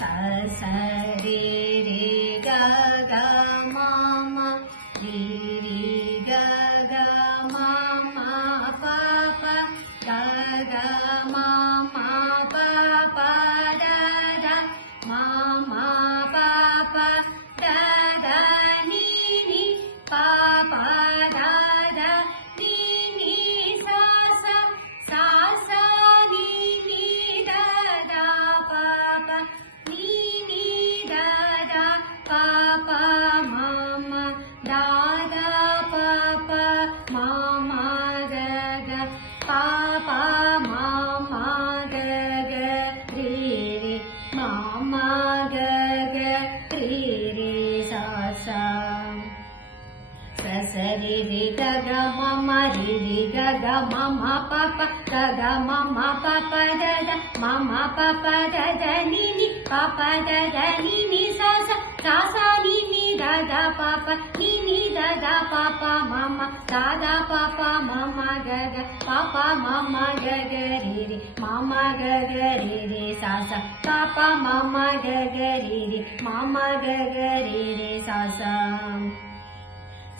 sa sa re re ga ga ma ma re re ga ga ma ma pa pa ga ga ma ma pa pa da da ma ma pa pa da da ni ni pa pa da da ni ni sa sa sa sa ni ni da da pa pa ni ni da da pa pa ma ma da da pa pa ma ma ga ga pa pa ma ma ga ga re re ma ma ga ga re re sa sa sa sa re re ga ga ma ma re re ga ga ma ma pa pa ga ga ma ma pa pa da da ma ma pa pa da da ni ni pa pa da da ni ni sa sa sa sa ni ni da da pa pa ni ni da da pa pa ma ma da da pa pa ma ma ga ga pa pa ma ma ga ga re re ma ma ga ga re re sa sa pa pa ma ma ga ga re re ma ma ga ga re re sa sa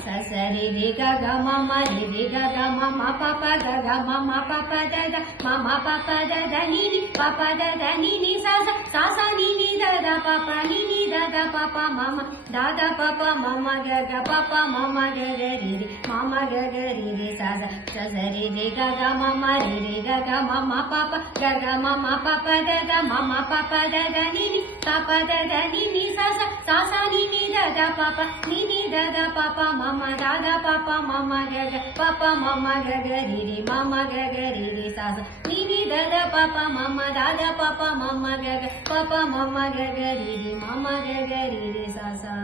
sa sa re re ga ga ma ma re re ga ga ma ma pa pa ga ga ma ma pa pa da da ma ma pa pa da da ni ni pa pa da da ni ni sa sa sa sa ni ni da da pa pa ni ni da da pa pa ma ma da da pa pa ma ma ga ga pa pa ma ma ga ga re re ma ma ga ga re re sa sa sa sa re re ga ga ma ma re re ga ga ma ma pa pa ga ga ma ma pa pa da da ma ma pa pa da da ni ni pa pa da da ni ni sa sa sa sa ni ni da da pa pa ni ni da da pa pa ma ma da da pa pa ma ma ga ga pa pa ma ma ga ga re re ma ma ga ga re re sa sa ni ni da da pa pa ma ma da da pa pa ma ma ga ga pa pa ma ma ga ga re re ma ma ga ga re re sa sa